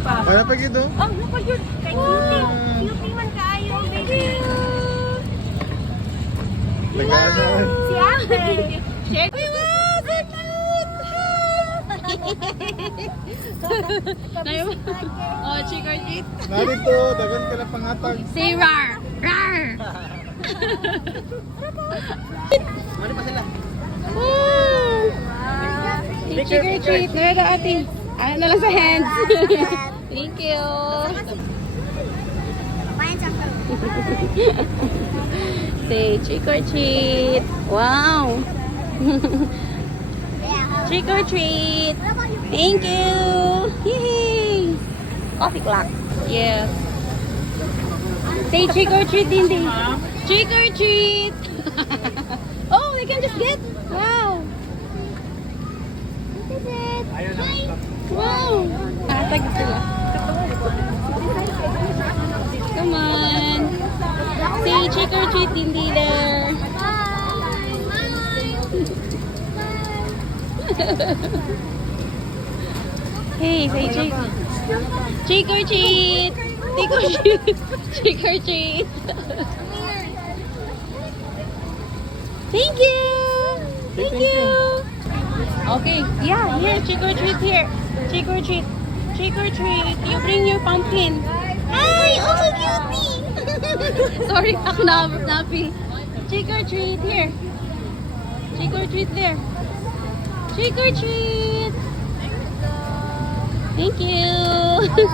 Para pa gito? Oh, nako yun. Kay Cutie man kaayo, baby. Nag-ano? Si Ate. Share. Uy, wow! So cute! Oh, chick or treat. Narito, dagan ka na pangatag. Say rar! Rar! Mali pa sila. Woo! Say chick or treat. Nara ate. Ano na lang sa hands. Thank you. Say trick or treat. Wow. Trick or treat. Thank you. Yay. Coffee clock. Yes. Say trick or treat, Dindi. Trick or treat. Oh, we can just get. Wow. This is it. Wow. Tag sila. Come on. Say trick or treat, Dindi there. Hey, say trick. Trick or treat. Trick or treat. Trick or treat. Thank you. Thank you. Okay. Yeah, here. Trick or treat here. Trick or treat. Trick or treat. You bring your pumpkin. Hi! Oh, so cutie! Sorry, ako napi. Trick or treat here. Trick or treat there. Trick or treat. Thank you.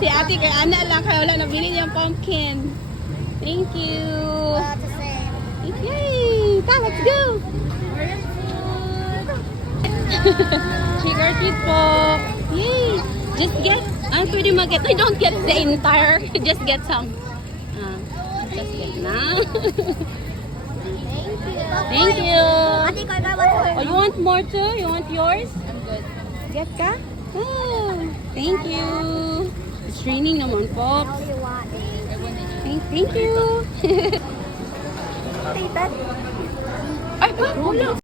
Si ate kay Ana lang kaya wala nabili niyang pumpkin. Thank you. Yay! Ta, let's go. Trick or treat po. Yay! Just get, pwede mag-get. I don't get the entire. Just get some. Just get na. Thank you. Oh, you want more too? You want yours? I'm good. Get ka? Oh, thank you. It's raining naman, Pops. Thank you. Ay, wala.